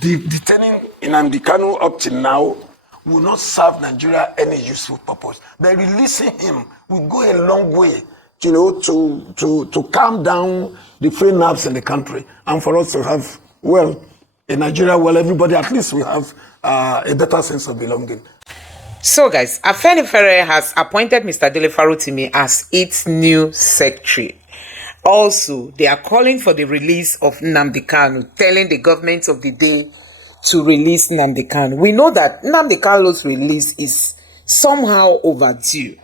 Detaining Nnamdi Kanu up till now will not serve Nigeria any useful purpose. But releasing him will go a long way, to calm down the free nerves in the country, and for us to have, in Nigeria, everybody at least will have a better sense of belonging. So guys, AFENIFERE has appointed Mr. DELE FAROTIMI as its new secretary. Also, they are calling for the release of Nnamdi Kanu, telling the government of the day to release Nnamdi Kanu. We know that Nnamdi Kanu's release is somehow overdue.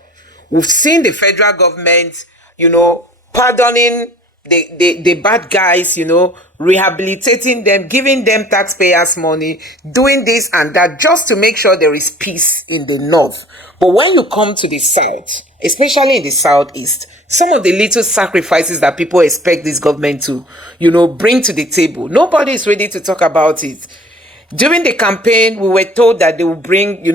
We've seen the federal government, pardoning the bad guys, rehabilitating them, giving them taxpayers' money, doing this and that just to make sure there is peace in the north. But when you come to the south, especially in the southeast, some of the little sacrifices that people expect this government to, bring to the table, nobody is ready to talk about it. During the campaign, we were told that they will bring,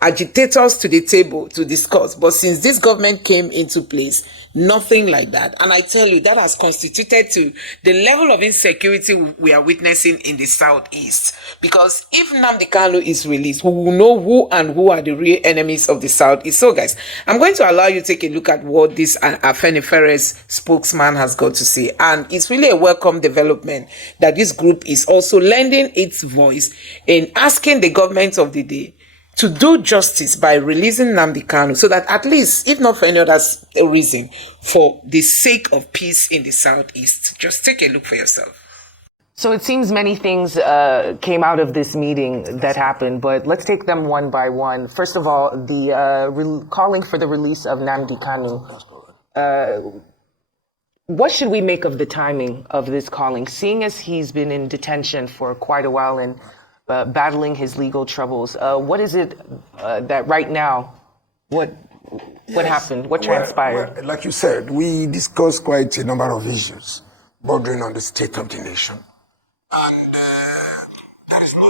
agitators to the table to discuss. But since this government came into place, nothing like that. And I tell you, that has constituted to the level of insecurity we are witnessing in the southeast. Because if Nnamdi Kanu is released, we will know who are the real enemies of the southeast. So guys, I'm going to allow you to take a look at what this AFENIFERE's spokesman has got to say. And it's really a welcome development that this group is also lending its voice in asking the government of the day to do justice by releasing Nnamdi Kanu, so that at least, if not for any other reason, for the sake of peace in the southeast. Just take a look for yourself. So it seems many things came out of this meeting that happened, but let's take them one by one. First of all, the calling for the release of Nnamdi Kanu. What should we make of the timing of this calling, seeing as he's been in detention for quite a while and battling his legal troubles? What is it that right now, what happened? What transpired? Well, like you said, we discussed quite a number of issues bordering on the state of the nation. And there is no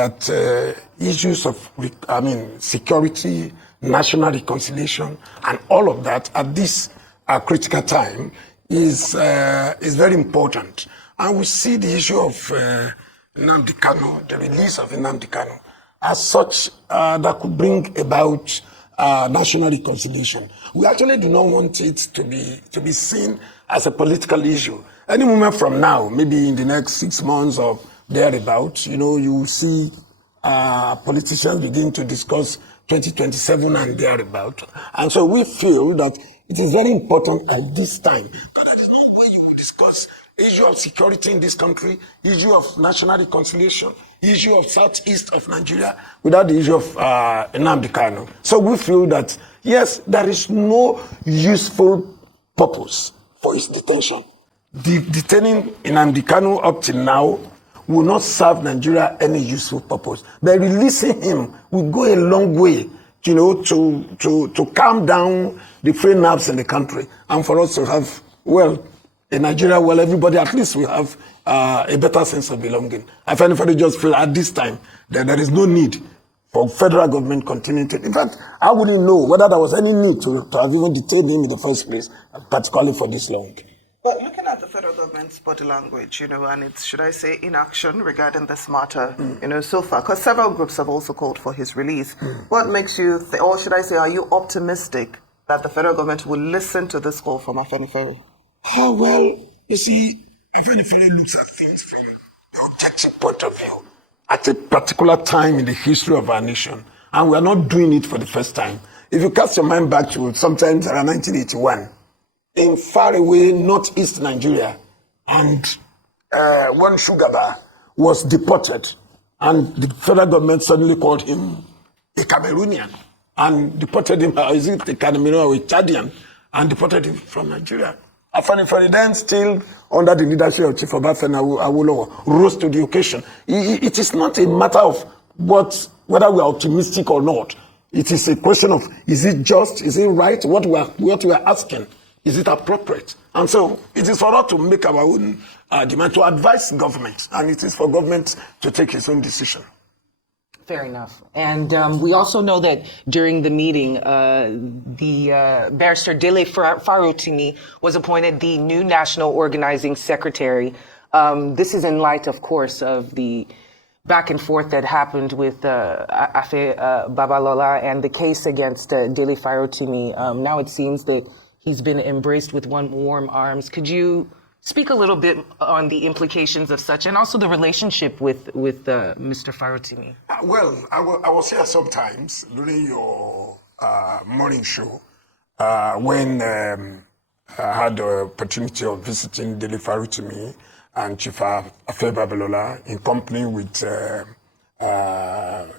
doubt that issues of, security, national reconciliation, and all of that at this critical time is very important. And we see the issue of Nnamdi Kanu, the release of Nnamdi Kanu, as such that could bring about national reconciliation. We actually do not want it to be seen as a political issue. Any moment from now, maybe in the next 6 months or thereabouts, you will see politicians begin to discuss 2027 and thereabout. And so we feel that it is very important at this time that there is no way you will discuss issue of security in this country, issue of national reconciliation, issue of southeast of Nigeria without the issue of Nnamdi Kanu. So we feel that, yes, there is no useful purpose for his detention. Detaining Nnamdi Kanu up till now will not serve Nigeria any useful purpose. But releasing him will go a long way, to calm down the free nerves in the country, and for us to have, in Nigeria, everybody at least will have a better sense of belonging. I find if I just feel at this time that there is no need for federal government continuing to. In fact, I wouldn't know whether there was any need to have even detained him in the first place, particularly for this long. Well, looking at the federal government's body language, and its, should I say, inaction regarding this matter, so far, because several groups have also called for his release. What makes you, or should I say, are you optimistic that the federal government will listen to this call from AFENIFERE? Oh, well, you see, AFENIFERE looks at things from the objective point of view at a particular time in the history of our nation, and we are not doing it for the first time. If you cast your mind back to sometimes around 1981, in faraway northeast Nigeria, and one sugar bar was deported, and the federal government suddenly called him a Cameroonian and deported him, is it a Cameroonian or a Chadian, and deported him from Nigeria. AFENIFERE then, still under the leadership of Chief Obafemi Awolowo, rose to the occasion. It is not a matter of whether we are optimistic or not. It is a question of, is it just, is it right, what we are asking? Is it appropriate? And so it is for us to make our own demand, to advise government, and it is for government to take its own decision. Fair enough. And we also know that during the meeting, the barrister DELE FAROTIMI was appointed the new National Organizing Secretary This is in light, of course, of the back and forth that happened with Afe Babalola and the case against DELE FAROTIMI. Now it seems that he's been embraced with warm arms. Could you speak a little bit on the implications of such, and also the relationship with Mr. FAROTIMI? Well, I was here sometimes during your morning show when I had the opportunity of visiting DELE FAROTIMI and Chief Afe Babalola in company with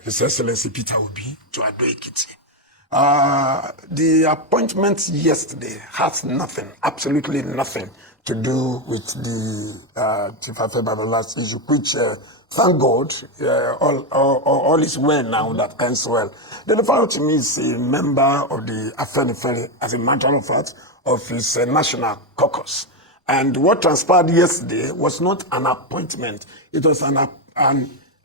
His Excellency Peter Obi to Ado Ekiti. The appointment yesterday has nothing, absolutely nothing, to do with the Chief Afe Babalola's issue, which, thank God, all is well now, that ends well. DELE FAROTIMI is a member of the AFENIFERE, as a matter of fact, of his national caucus. And what transpired yesterday was not an appointment, it was an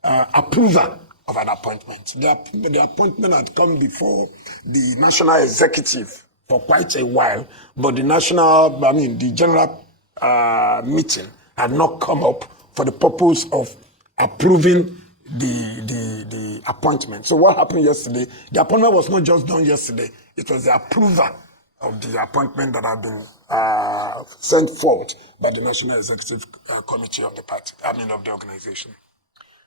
approval of an appointment. The appointment had come before the national executive for quite a while, but the general meeting had not come up for the purpose of approving the appointment. So what happened yesterday, the appointment was not just done yesterday, it was the approval of the appointment that had been sent forth by the National Executive Committee of the party, of the organization.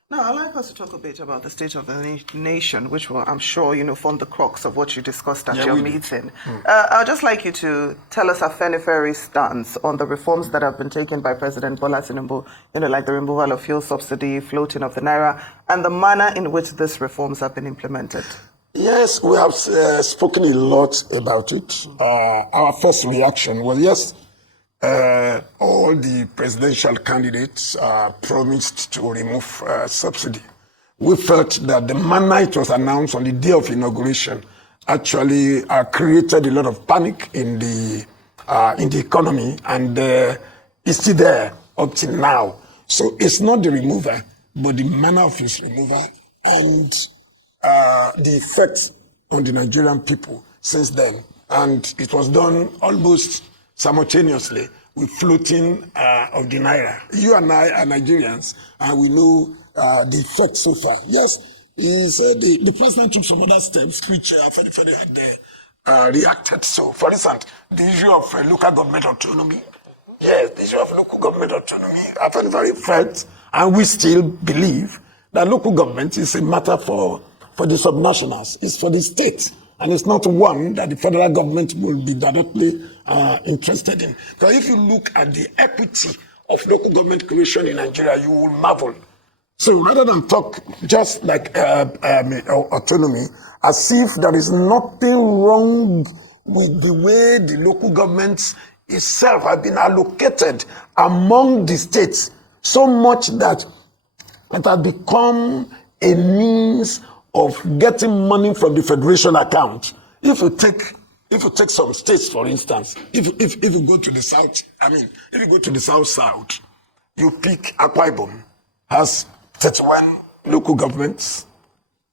Now, I'd like us to talk a bit about the state of the nation, which will, I'm sure, form the crux of what you discussed at your meeting. I'd just like you to tell us AFENIFERE's stance on the reforms that have been taken by President Bola Tinubu, like the removal of fuel subsidy, floating of the naira, and the manner in which these reforms have been implemented. Yes, we have spoken a lot about it. Our first reaction was, yes, all the presidential candidates promised to remove subsidy. We felt that the manner it was announced on the day of inauguration actually created a lot of panic in the economy, and it's still there up till now. So it's not the remover, but the manner of its removal and the effect on the Nigerian people since then. And it was done almost simultaneously with floating of the naira. You and I are Nigerians, and we know the effect so far. Yes, the president took some other steps which AFENIFERE had reacted so. For instance, the issue of local government autonomy. Yes, the issue of local government autonomy, AFENIFERE felt, and we still believe, that local government is a matter for the subnationals. It's for the state. And it's not one that the federal government will be directly interested in. Because if you look at the equity of local government creation in Nigeria, you will marvel. So rather than talk just like autonomy, as if there is nothing wrong with the way the local governments itself have been allocated among the states, so much that it has become a means of getting money from the federation account. If you take some states, for instance, if you go to the south, if you go to the south, you pick Akwa Ibom, has 31 local governments.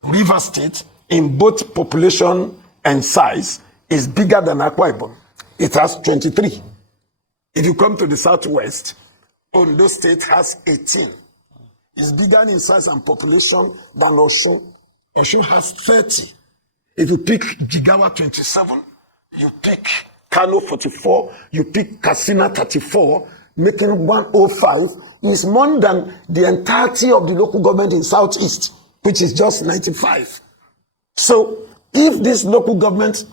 River State, in both population and size, is bigger than Akwa Ibom. It has 23. If you come to the southwest, Ondo State has 18. It's bigger in size and population than Osun. Osun has 30. If you pick Jigawa 27, you pick Kano 44, you pick Katsina 34, making 105, is more than the entirety of the local government in Southeast, which is just 95. So if this local government,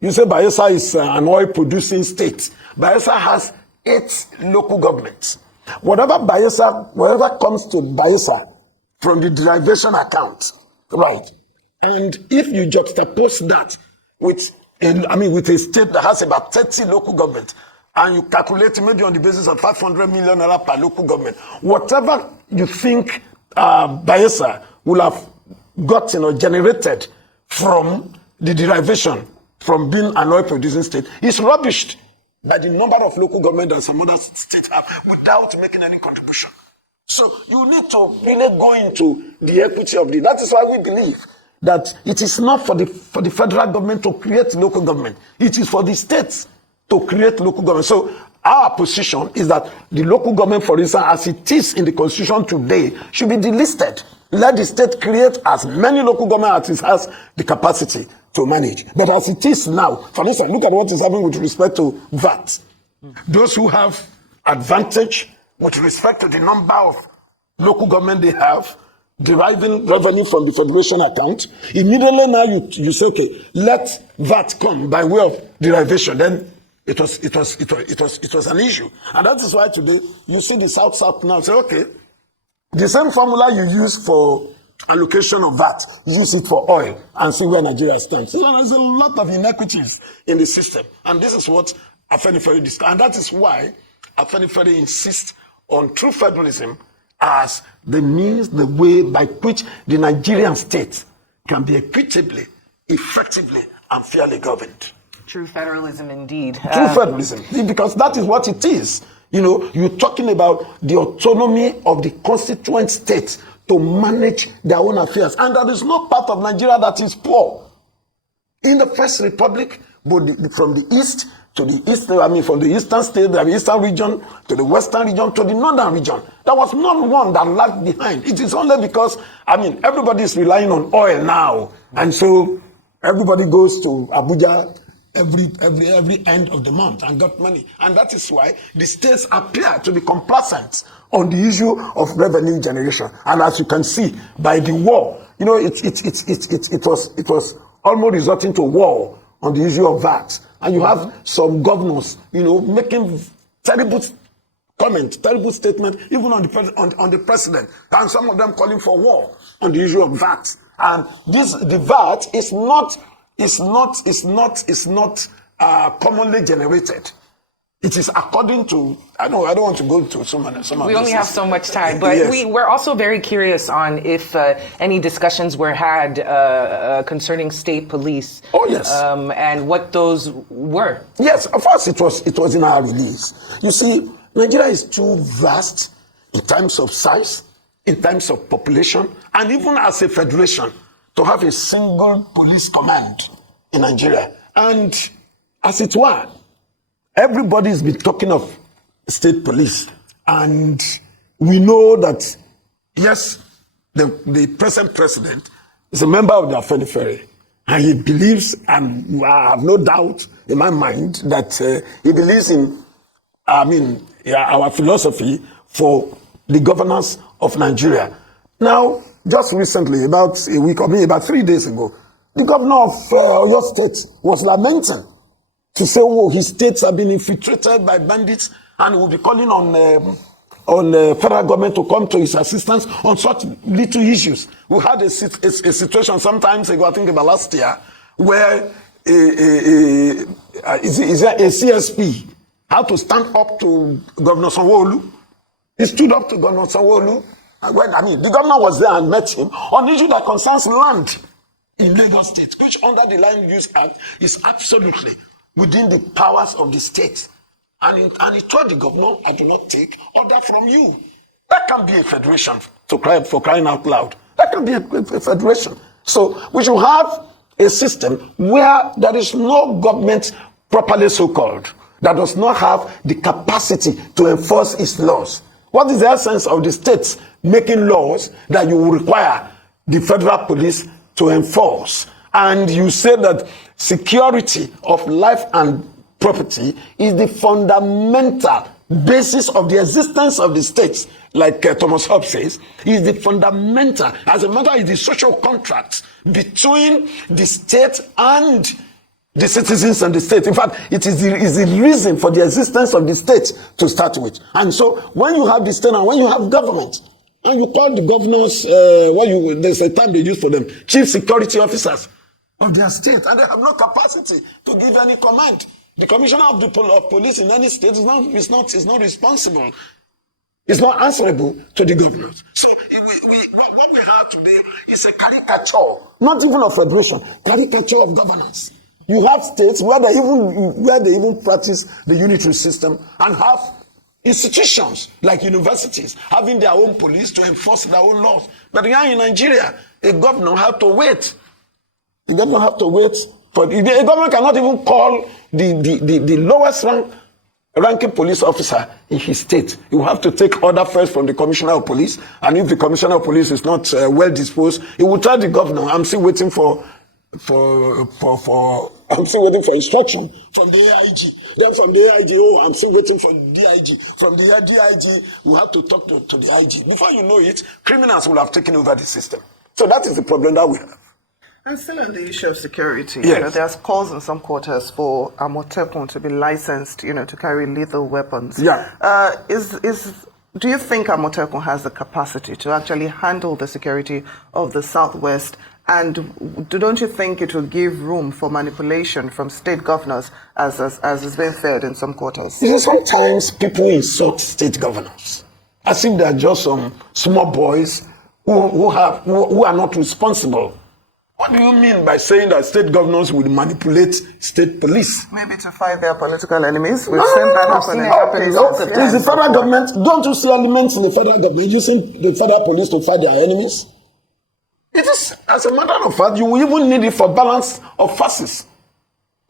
you say Bayelsa is an oil-producing state. Bayelsa has 8 local governments. Whatever comes to Bayelsa from the derivation account, right? And if you juxtapose that with a state that has about 30 local governments, and you calculate maybe on the basis of 500 million naira per local government, whatever you think Bayelsa will have gotten or generated from the derivation from being an oil-producing state is rubbished by the number of local government that some other states have without making any contribution. So you need to really go into the equity of that is why we believe that it is not for the federal government to create local government. It is for the states to create local government. So our position is that the local government, for instance, as it is in the constitution today, should be delisted. Let the state create as many local government as it has the capacity to manage. But as it is now, for instance, look at what is happening with respect to VAT. Those who have advantage with respect to the number of local government they have, deriving revenue from the federation account, immediately now you say, okay, let VAT come by way of derivation. Then it was an issue. And that is why today you see the South now say, okay, the same formula you use for allocation of VAT, use it for oil and see where Nigeria stands. So there's a lot of inequities in the system. And this is what AFENIFERE discussed. And that is why AFENIFERE insists on true federalism as the means, the way by which the Nigerian state can be equitably, effectively, and fairly governed. True federalism indeed. True federalism, because that is what it is. You know, you're talking about the autonomy of the constituent states to manage their own affairs. And there is no part of Nigeria that is poor. In the First Republic, from the east to the east, from the eastern state, the eastern region, to the western region, to the northern region, there was not one that lagged behind. It is only because, everybody is relying on oil now. And so everybody goes to Abuja every end of the month and got money. And that is why the states appear to be complacent on the issue of revenue generation. And as you can see, by the war, you know, it was almost resorting to war on the issue of VAT. And you have some governors, you know, making terrible comments, terrible statements, even on the president. And some of them calling for war on the issue of VAT. And the VAT is not commonly generated. It is according to, I don't want to go to some of We only have so much time, but yes. We're also very curious on if any discussions were had concerning state police. Oh, yes. And what those were. Yes, of course it was in our release. You see, Nigeria is too vast in terms of size, in terms of population, and even as a federation, to have a single police command in Nigeria. And as it were, everybody's been talking of state police. And we know that, yes, the present president is a member of the AFENIFERE. And he believes, and I have no doubt in my mind, that he believes in, our philosophy for the governance of Nigeria. Now, just recently, about a week, about 3 days ago, the governor of Oyo State was lamenting to say, oh, his states have been infiltrated by bandits, and he will be calling on federal government to come to his assistance on such little issues. We had a situation sometimes ago, I think about last year, where a CSP had to stand up to Governor Sanwo-Olu. He stood up to Governor Sanwo-Olu. The governor was there and met him on issue that concerns land in Lagos State, which under the Land Use Act is absolutely within the powers of the state. And he told the governor, I do not take order from you. That can be a federation, for crying out loud. That can be a federation. So we should have a system where there is no government properly so-called that does not have the capacity to enforce its laws. What is the essence of the states making laws that you will require the federal police to enforce? And you say that security of life and property is the fundamental basis of the existence of the states, like Thomas Hobbes says, is the fundamental, as a matter of the social contract between the state and the citizens and the state. In fact, it is the reason for the existence of the state to start with. And so when you have the state and when you have government, and you call the governors, there's a term they use for them, chief security officers of their state, and they have no capacity to give any command. The commissioner of police in any state is not responsible. It's not answerable to the governors. So what we have today is a caricature, not even of federation, caricature of governance. You have states where they even practice the unitary system and have institutions like universities having their own police to enforce their own laws. But here in Nigeria, a governor has to wait. The governor has to wait for a government cannot even call the lowest rank ranking police officer in his state, he will have to take order first from the commissioner of police. And if the commissioner of police is not well disposed, he will tell the governor, I'm still waiting for instruction from the AIG. Then from the AIG, I'm still waiting for the DIG. From the DIG, we'll have to talk to the IG. Before you know it, criminals will have taken over the system. So that is the problem that we have. And still on the issue of security, yes. There's calls in some quarters for Amotekun to be licensed, to carry lethal weapons. Yeah. Do you think Amotekun has the capacity to actually handle the security of the Southwest? And don't you think it will give room for manipulation from state governors, as is being said in some quarters? Sometimes people insult state governors as if they are just some small boys who are not responsible. What do you mean by saying that state governors will manipulate state police? Maybe to fight their political enemies. We've seen that happen in places. Is the federal government, don't you see elements in the federal government using the federal police to fight their enemies? It is, as a matter of fact, you will even need it for balance of forces.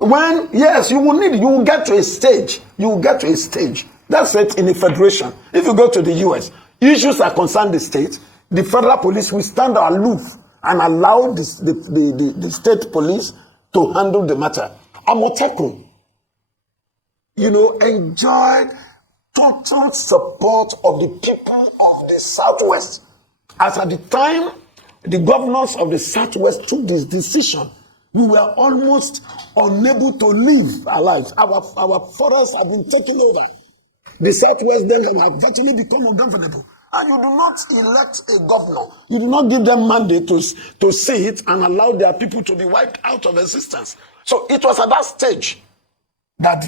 Yes, you will need it. You will get to a stage. That's it in a federation. If you go to the US, issues that concern the state, the federal police will stand aloof and allow the state police to handle the matter. Amotekun, enjoyed total support of the people of the Southwest. As at the time the governors of the Southwest took this decision, we were almost unable to live our lives. Our forests have been taken over. The Southwest then have virtually become ungovernable. And you do not elect a governor. You do not give them mandate to see it and allow their people to be wiped out of existence. So it was at that stage that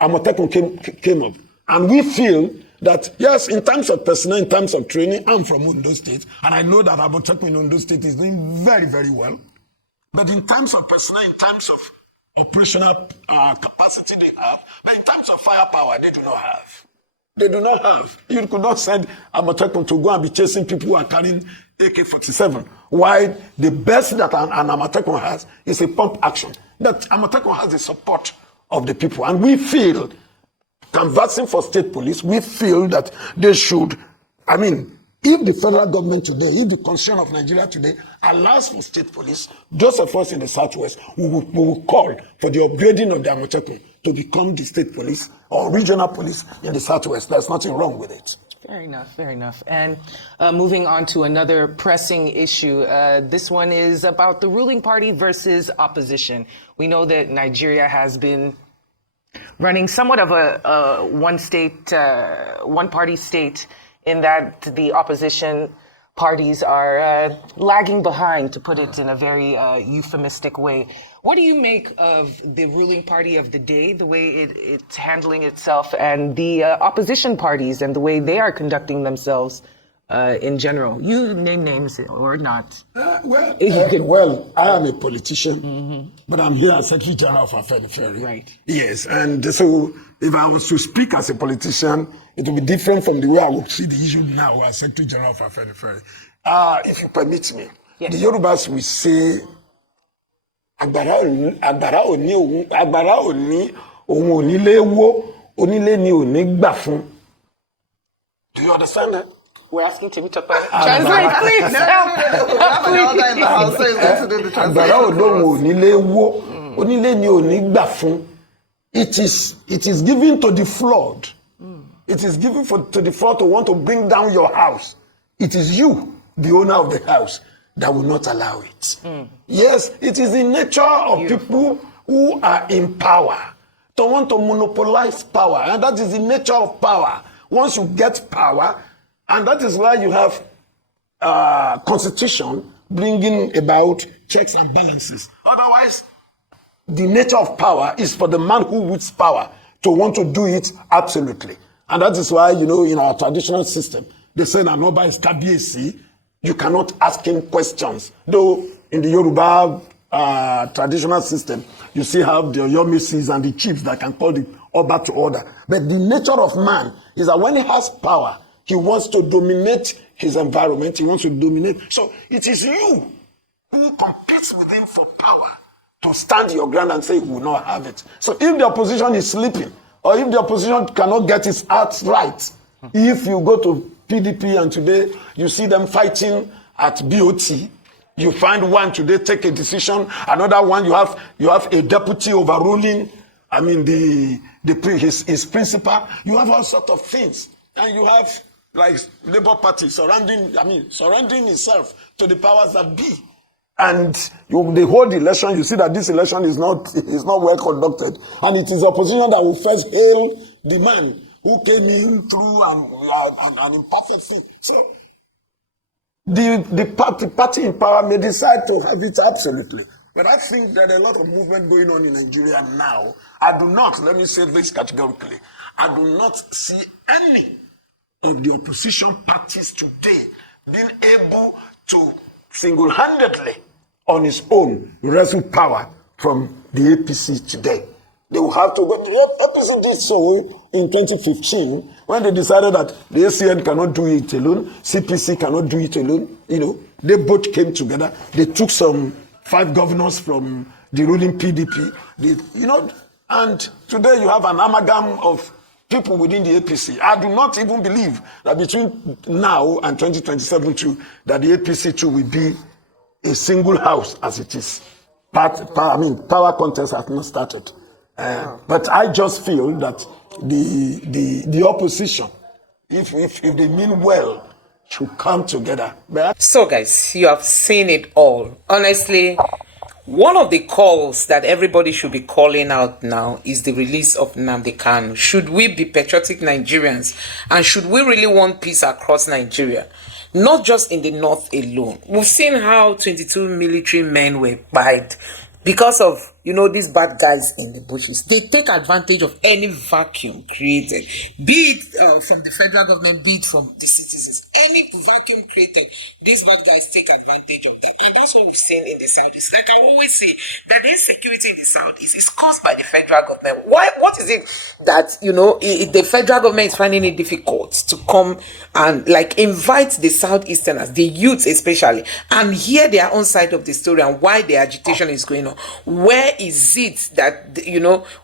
Amotekun came up. And we feel that, yes, in terms of personnel, in terms of training, I'm from Ondo State, and I know that Amotekun in Ondo State is doing very, very well. But in terms of personnel, in terms of operational capacity they have, but in terms of firepower, they do not have. They do not have. You could not send Amotekun to go and be chasing people who are carrying AK-47. Why? The best that an Amotekun has is a pump action. That Amotekun has the support of the people. And we feel, canvassing for state police, we feel that they should, if the federal government today, if the constitution of Nigeria today allows for state police, those of us in the Southwest, we will call for the upgrading of the Amotekun to become the state police or regional police in the Southwest. There's nothing wrong with it. Fair enough. And moving on to another pressing issue. This one is about the ruling party versus opposition. We know that Nigeria has been running somewhat of a one-party state, in that the opposition parties are lagging behind, to put it in a very euphemistic way. What do you make of the ruling party of the day, the way it's handling itself, and the opposition parties and the way they are conducting themselves in general? You name names or not. Well, I am a politician, but I'm here as Secretary General of AFENIFERE. Right. Yes, and so if I was to speak as a politician, it would be different from the way I would see the issue now as Secretary General of AFENIFERE. If you permit me, yes. The Yorubas will say, Agbara oni ohun onile wo onile ni oni gba fun. Do you understand that? We're asking Timmy to translate, please. Agbara olohun onile wo onile ni oni gba fun. It is given to the flood. It is given to the flood to want to bring down your house. It is you, the owner of the house, that will not allow it. Yes, it is the nature of people who are in power to want to monopolize power. And that is the nature of power. Once you get power, and that is why you have constitution bringing about checks and balances. Otherwise, the nature of power is for the man who wields power to want to do it absolutely. And that is why, in our traditional system, they say Nanoba is Kabiesi. You cannot ask him questions. Though in the Yoruba traditional system, you still have the Yomisis and the chiefs that can call the Oba to order. But the nature of man is that when he has power, he wants to dominate his environment. He wants to dominate. So it is you who competes with him for power to stand your ground and say, we will not have it. So if the opposition is sleeping, or if the opposition cannot get its acts right, if you go to PDP and today you see them fighting at BOT, you find one today take a decision, another one you have a deputy overruling, I mean his principal. You have all sorts of things, and you have like Labour Party surrendering itself to the powers that be. And the whole election, you see that this election is not well conducted, and it is opposition that will first hail the man who came in through an imperfect thing. So the party in power may decide to have it absolutely. But I think there are a lot of movement going on in Nigeria now. I do not, let me say this categorically, I do not see any of the opposition parties today being able to single-handedly on its own wrestle power from the APC today. They will have to go. The APC did so in 2015 when they decided that the ACN cannot do it alone, CPC cannot do it alone. You know, they both came together. They took some 5 governors from the ruling PDP. And today you have an amalgam of people within the APC. I do not even believe that between now and 2027 too, that the APC too will be a single house as it is. Power contest has not started. But I just feel that the opposition, if they mean well, should come together. So guys, you have seen it all. Honestly, one of the calls that everybody should be calling out now is the release of Nnamdi Kanu. Should we be patriotic Nigerians, and should we really want peace across Nigeria? Not just in the north alone. We've seen how 22 military men were buried because of, these bad guys in the bushes. They take advantage of any vacuum created, be it from the federal government, be it from the citizens. Any vacuum created, these bad guys take advantage of that. And that's what we've seen in the Southeast. Like I always say, that the insecurity in the Southeast is caused by the federal government. What is it that, the federal government is finding it difficult to come and invite the Southeasterners, the youths especially, and hear their own side of the story and why the agitation is going on? Where is it that,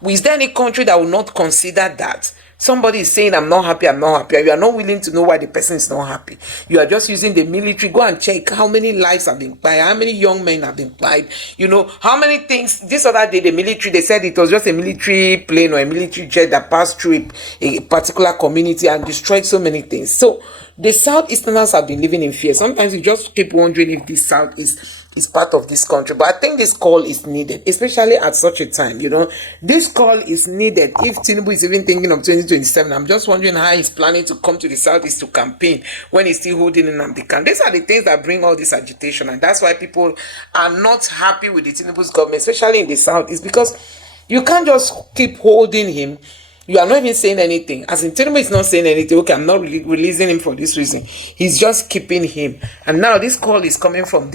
is there any country that will not consider that? Somebody is saying, I'm not happy. You are not willing to know why the person is not happy. You are just using the military. Go and check how many lives have been killed, how many young men have been killed, how many things. This other day, the military, they said it was just a military plane or a military jet that passed through a particular community and destroyed so many things. So the Southeasterners have been living in fear. Sometimes you just keep wondering if this South is part of this country. But I think this call is needed, especially at such a time. This call is needed. If Tinubu is even thinking of 2027, I'm just wondering how he's planning to come to the Southeast to campaign when he's still holding Nnamdi Kanu. These are the things that bring all this agitation, and that's why people are not happy with the Tinubu's government, especially in the South. Is because you can't just keep holding him. You are not even saying anything. As in, Tinubu is not saying anything. Okay, I'm not releasing him for this reason. He's just keeping him. And now this call is coming from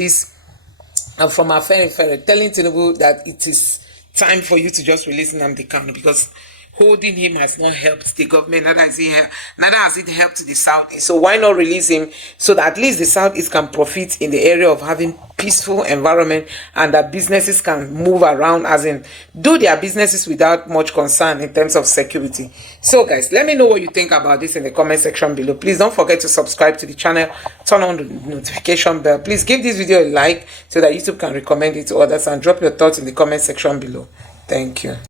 from AFENIFERE, telling Tinubu that it is time for you to just release Nnamdi Kanu, because holding him has not helped the government, neither has it helped the Southeast. So why not release him so that at least the Southeast can profit in the area of having peaceful environment, and that businesses can move around, as in do their businesses without much concern in terms of security. So guys, let me know what you think about this in the comment section below. Please don't forget to subscribe to the channel, turn on the notification bell. Please give this video a like so that YouTube can recommend it to others, and drop your thoughts in the comment section below. Thank you.